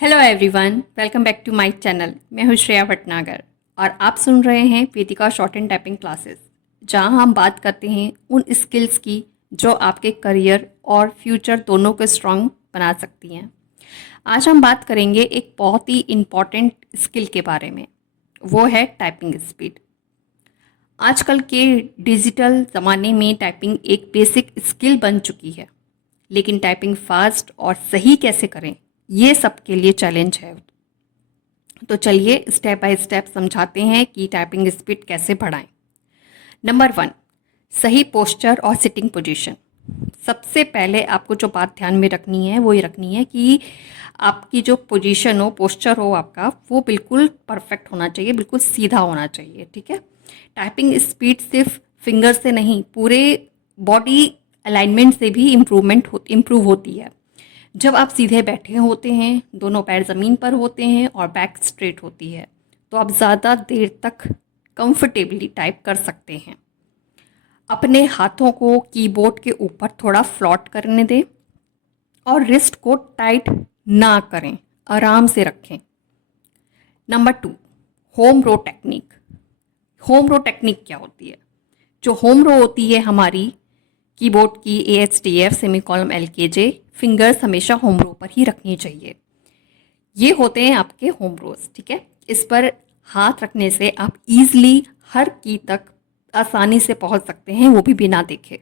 Hello everyone, welcome back to my channel. मैं हूँ श्रेया भटनागर और आप सुन रहे हैं Vedika shorthand typing classes, जहां हम बात करते हैं उन स्किल्स की जो आपके करियर और फ्यूचर दोनों को स्ट्रॉन्ग बना सकती हैं। आज हम बात करेंगे एक बहुत ही इम्पॉर्टेंट स्किल के बारे में, वो है टाइपिंग स्पीड। आजकल के डिजिटल ज़माने में टाइपिंग एक बेसिक स्किल बन चुकी है, लेकिन टाइपिंग फास्ट और सही कैसे करें, ये सबके लिए चैलेंज है। तो चलिए स्टेप बाय स्टेप समझाते हैं कि टाइपिंग स्पीड कैसे बढ़ाएं। नंबर 1, सही पोस्चर और सिटिंग पोजीशन। सबसे पहले आपको जो बात ध्यान में रखनी है वो ये रखनी है कि आपकी जो पोजीशन हो, पोस्चर हो आपका, वो बिल्कुल परफेक्ट होना चाहिए, बिल्कुल सीधा होना चाहिए। ठीक है। टाइपिंग स्पीड सिर्फ फिंगर से नहीं, पूरे बॉडी अलाइनमेंट से भी इम्प्रूव होती है। जब आप सीधे बैठे होते हैं, दोनों पैर ज़मीन पर होते हैं और बैक स्ट्रेट होती है, तो आप ज़्यादा देर तक कंफर्टेबली टाइप कर सकते हैं। अपने हाथों को कीबोर्ड के ऊपर थोड़ा फ्लॉट करने दें और रिस्ट को टाइट ना करें, आराम से रखें। नंबर 2, होम रो टेक्निक। होम रो टेक्निक क्या होती है? जो होम रो होती है हमारी कीबोर्ड की AHTF सेमीकॉलम LKJ फिंगर्स हमेशा होम रो पर ही रखनी चाहिए। ये होते हैं आपके होम रोज। ठीक है। इस पर हाथ रखने से आप इजीली हर की तक आसानी से पहुंच सकते हैं, वो भी बिना देखे।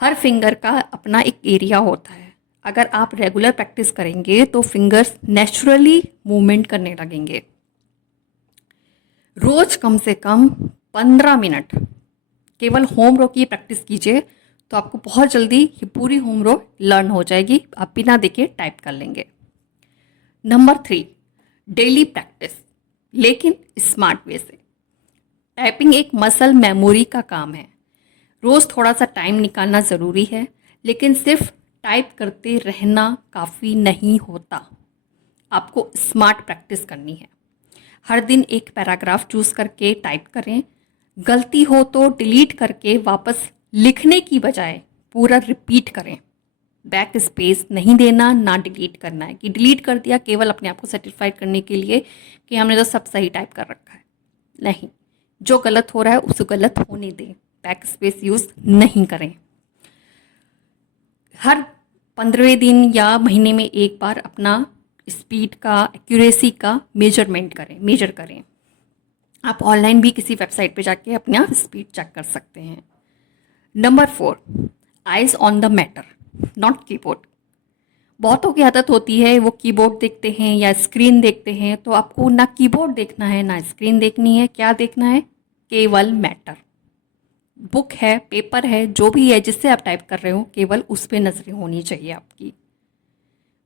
हर फिंगर का अपना एक एरिया होता है। अगर आप रेगुलर प्रैक्टिस करेंगे तो फिंगर्स नेचुरली मूवमेंट करने लगेंगे। रोज कम से कम 15 मिनट केवल होम रो की प्रैक्टिस कीजिए, तो आपको बहुत जल्दी ये पूरी होम रो लर्न हो जाएगी, आप बिना देखे टाइप कर लेंगे। नंबर 3, डेली प्रैक्टिस, लेकिन स्मार्ट वे से। टाइपिंग एक मसल मेमोरी का काम है। रोज़ थोड़ा सा टाइम निकालना ज़रूरी है, लेकिन सिर्फ टाइप करते रहना काफ़ी नहीं होता। आपको स्मार्ट प्रैक्टिस करनी है। हर दिन एक पैराग्राफ चूज़ करके टाइप करें। गलती हो तो डिलीट करके वापस लिखने की बजाय पूरा रिपीट करें। बैक स्पेस नहीं देना, ना डिलीट करना है कि डिलीट कर दिया केवल अपने आप को सेटिस्फाइड करने के लिए कि हमने तो सब सही टाइप कर रखा है। नहीं, जो गलत हो रहा है उसे गलत होने दें, बैक स्पेस यूज़ नहीं करें। हर 15वें दिन या महीने में एक बार अपना स्पीड का, एक्यूरेसी का मेजर करें। आप ऑनलाइन भी किसी वेबसाइट पे जाके अपना स्पीड चेक कर सकते हैं। Number 4, eyes on the matter, not keyboard. बहुतों की आदत होती है वो कीबोर्ड देखते हैं या स्क्रीन देखते हैं, तो आपको ना कीबोर्ड देखना है ना स्क्रीन देखनी है। क्या देखना है? केवल मैटर। बुक है, पेपर है, जो भी है जिससे आप टाइप कर रहे हो, केवल उस पर नजरें होनी चाहिए आपकी।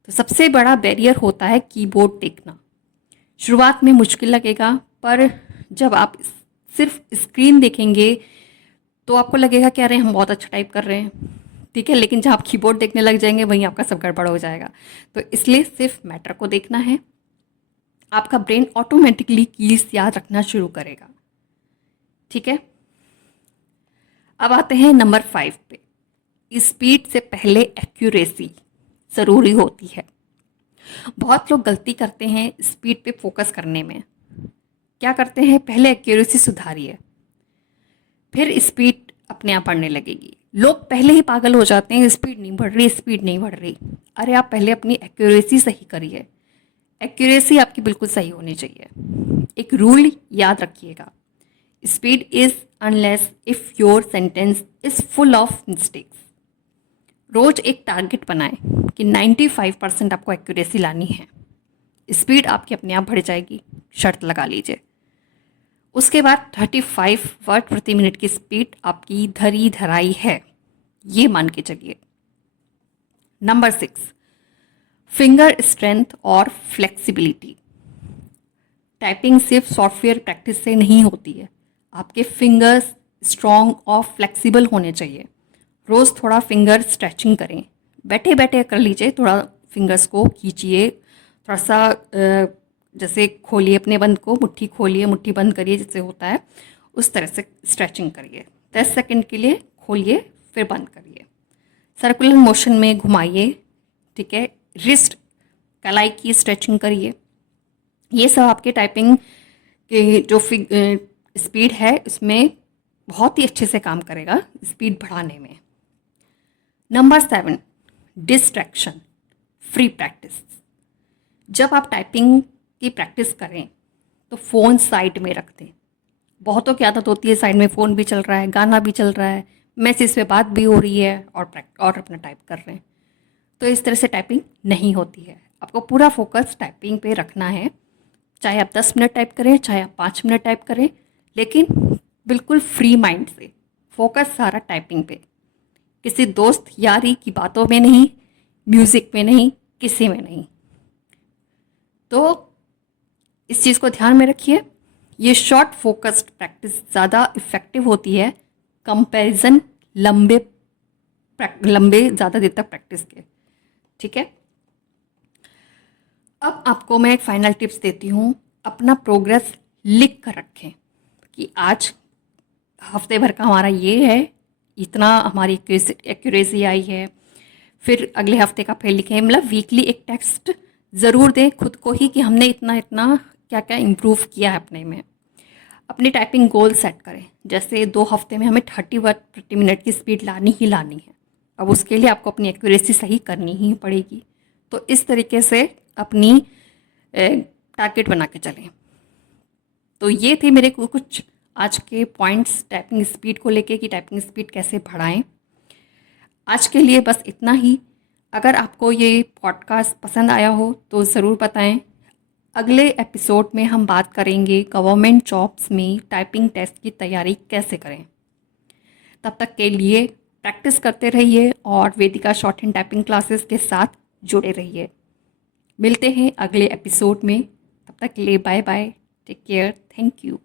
तो सबसे बड़ा बैरियर होता है कीबोर्ड देखना। शुरुआत में मुश्किल लगेगा, पर जब आप सिर्फ स्क्रीन देखेंगे तो आपको लगेगा कि अरे हम बहुत अच्छा टाइप कर रहे हैं। ठीक है, लेकिन जब आप कीबोर्ड देखने लग जाएंगे वहीं आपका सब गड़बड़ हो जाएगा। तो इसलिए सिर्फ मैटर को देखना है। आपका ब्रेन ऑटोमेटिकली कीज याद रखना शुरू करेगा। ठीक है। अब आते हैं नंबर 5 पे। स्पीड से पहले एक्यूरेसी ज़रूरी होती है। बहुत लोग गलती करते हैं स्पीड पे फोकस करने में। क्या करते हैं? पहले एक्यूरेसी सुधारिए, फिर स्पीड अपने आप बढ़ने लगेगी। लोग पहले ही पागल हो जाते हैं, स्पीड नहीं बढ़ रही, स्पीड नहीं बढ़ रही। अरे आप पहले अपनी एक्यूरेसी सही करिए। एक्यूरेसी आपकी बिल्कुल सही होनी चाहिए। एक रूल याद रखिएगा, speed is unless if your sentence is full of mistakes. रोज एक टारगेट बनाएं कि 95% आपको एक्यूरेसी लानी है। स्पीड आपकी अपने आप बढ़ जाएगी, शर्त लगा लीजिए। उसके बाद 35 वर्ड प्रति मिनट की स्पीड आपकी धरी धराई है, ये मान के चलिए। नंबर 6, फिंगर स्ट्रेंथ और फ्लेक्सिबिलिटी। टाइपिंग सिर्फ सॉफ्टवेयर प्रैक्टिस से नहीं होती है। आपके फिंगर्स स्ट्रॉन्ग और फ्लेक्सिबल होने चाहिए। रोज़ थोड़ा फिंगर स्ट्रेचिंग करें, बैठे बैठे कर लीजिए, थोड़ा फिंगर्स को खींचिए, थोड़ा सा जैसे खोलिए अपने बंद को, मुट्ठी खोलिए, मुट्ठी बंद करिए, जैसे होता है उस तरह से स्ट्रेचिंग करिए। 10 सेकंड के लिए खोलिए, फिर बंद करिए। सर्कुलर मोशन में घुमाइए। ठीक है। रिस्ट कलाई की स्ट्रेचिंग करिए। ये सब आपके टाइपिंग के जो स्पीड है उसमें बहुत ही अच्छे से काम करेगा, स्पीड बढ़ाने में। Number 7, distraction free practice. जब आप टाइपिंग की प्रैक्टिस करें तो फ़ोन साइड में रख दें। बहुतों की आदत होती है साइड में फ़ोन भी चल रहा है, गाना भी चल रहा है, मैसेज पे बात भी हो रही है और अपना टाइप कर रहे हैं। तो इस तरह से टाइपिंग नहीं होती है। आपको पूरा फोकस टाइपिंग पे रखना है, चाहे आप 10 मिनट टाइप करें, चाहे आप 5 मिनट टाइप करें, लेकिन बिल्कुल फ्री माइंड से। फोकस सारा टाइपिंग पे, किसी दोस्त यारी की बातों में नहीं, म्यूज़िक में नहीं, किसी में नहीं। तो इस चीज़ को ध्यान में रखिए। ये शॉर्ट फोकस्ड प्रैक्टिस ज़्यादा इफ़ेक्टिव होती है कंपैरिजन लंबे ज़्यादा देर तक प्रैक्टिस के। ठीक है, अब आपको मैं एक फाइनल टिप्स देती हूँ। अपना प्रोग्रेस लिख कर रखें कि आज हफ्ते भर का हमारा ये है, इतना हमारी एक्यूरेसी आई है, फिर अगले हफ्ते का फिर लिखें। मतलब वीकली एक टेक्स्ट ज़रूर दें खुद को ही कि हमने इतना इतना क्या क्या इम्प्रूव किया है अपने में। अपनी टाइपिंग गोल सेट करें, जैसे 2 हफ्ते में हमें 30 वर्ड प्रति मिनट की स्पीड लानी ही लानी है। अब उसके लिए आपको अपनी एक्यूरेसी सही करनी ही पड़ेगी। तो इस तरीके से अपनी टारगेट बना के चलें। तो ये थे मेरे कुछ आज के पॉइंट्स टाइपिंग स्पीड को लेके कि टाइपिंग स्पीड कैसे बढ़ाएं। आज के लिए बस इतना ही। अगर आपको ये पॉडकास्ट पसंद आया हो तो ज़रूर बताएं। अगले एपिसोड में हम बात करेंगे गवर्नमेंट जॉब्स में टाइपिंग टेस्ट की तैयारी कैसे करें। तब तक के लिए प्रैक्टिस करते रहिए और वेदिका शॉर्ट हैंड टाइपिंग क्लासेस के साथ जुड़े रहिए। मिलते हैं अगले एपिसोड में, तब तक के लिए bye bye, take care, thank you.